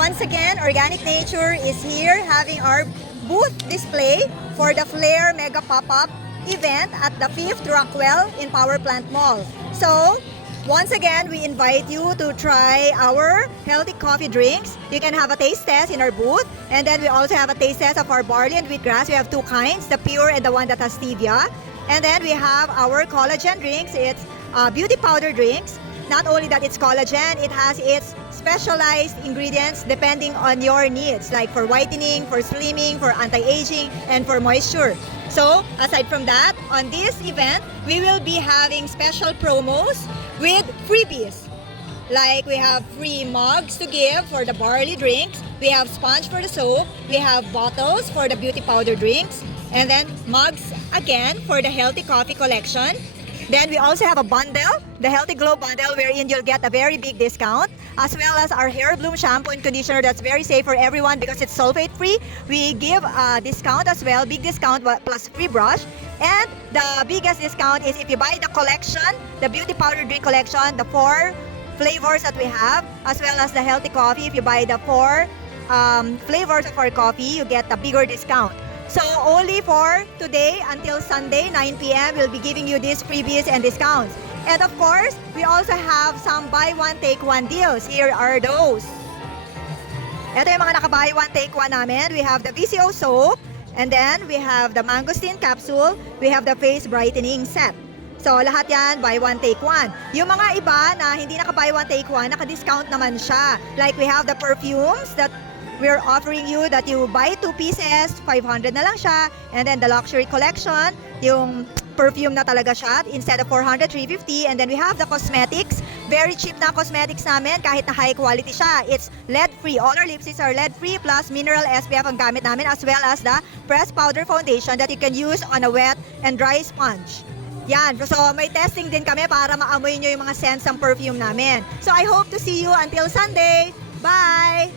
once again, Organic Nature is here having our booth display for the Flair Mega Pop-Up event at the 5th Rockwell in Power Plant Mall. So, once again, we invite you to try our healthy coffee drinks. You can have a taste test in our booth. And then we also have a taste test of our barley and wheatgrass. We have two kinds, the pure and the one that has stevia. And then we have our collagen drinks. It's beauty powder drinks. Not only that it's collagen, it has its specialized ingredients depending on your needs, like for whitening, for slimming, for anti-aging, and for moisture. So, aside from that, on this event, we will be having special promos with freebies. Like we have free mugs to give for the barley drinks, we have sponge for the soap, we have bottles for the beauty powder drinks, and then mugs again for the healthy coffee collection. Then we also have a bundle, the Healthy Glow bundle, wherein you'll get a very big discount, as well as our Hair Bloom shampoo and conditioner that's very safe for everyone because it's sulfate free. We give a discount as well, big discount plus free brush. And the biggest discount is if you buy the collection, the beauty powder drink collection, the 4 flavors that we have, as well as the healthy coffee. If you buy the 4 flavors of our coffee, you get a bigger discount. So only for today until Sunday, 9 p.m., we'll be giving you these freebies and discounts. And of course, we also have some buy one, take one deals. Here are those. Ito yung mga naka-buy one, take one namin. We have the VCO soap, and then we have the mangosteen capsule, we have the face brightening set. So lahat yan, buy one, take one. Yung mga iba na hindi naka-buy one, take one, naka-discount naman siya. Like we have the perfumes that we're offering you that you buy 2 pieces, 500 na lang siya. And then the luxury collection, yung perfume na talaga siya, instead of 400, 350. And then we have the cosmetics. Very cheap na cosmetics namin, kahit na high quality siya. It's lead-free. All our lipsticks are lead-free, plus mineral SPF ang gamit namin, as well as the pressed powder foundation that you can use on a wet and dry sponge. Yan. So may testing din kami para maamoy nyo yung mga scents ng perfume namin. So I hope to see you until Sunday. Bye!